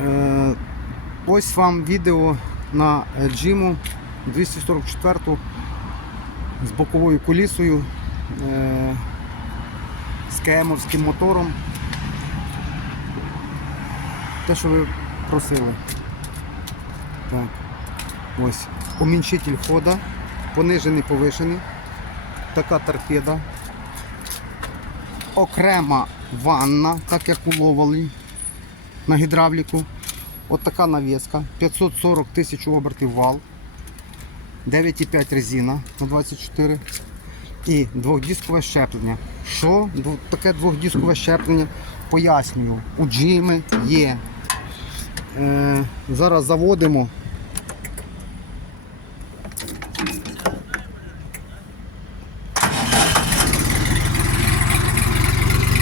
Е, ось вам відео на джиму 244 з боковою кулісою, е, з КМовським мотором. Те, що ви просили. Так. Ось. Уміншитель хода, понижений, повишений. Така торпеда. Окрема ванна, так як у на гідравліку. От така навіска. 540 тисяч обертів вал. 9,5 резина на 24. І двохдіскове щеплення. Що таке двохдіскове щеплення? Пояснюю. У джими є. Е, зараз заводимо.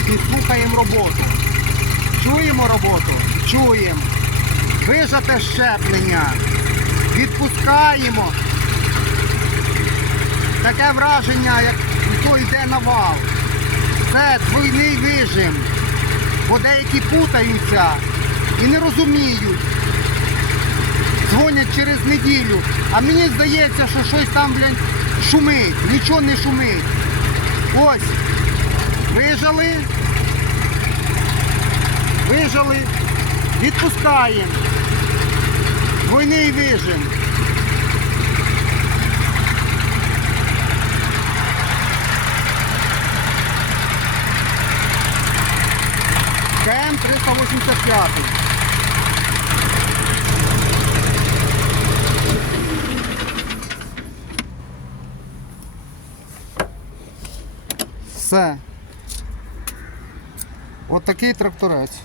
І слухаємо роботу. Чуємо роботу? Чуємо. Вижате щеплення. Відпускаємо. Таке враження, як хто йде на вал. Це двойний вижим. Бо деякі путаються і не розуміють. Дзвонять через неділю. А мені здається, що щось там, блядь, шумить. Нічого не шумить. Ось. Вижали. Вижали. Відпускаємо. Двойний вижим. КМ 385. Все. От такий тракторець.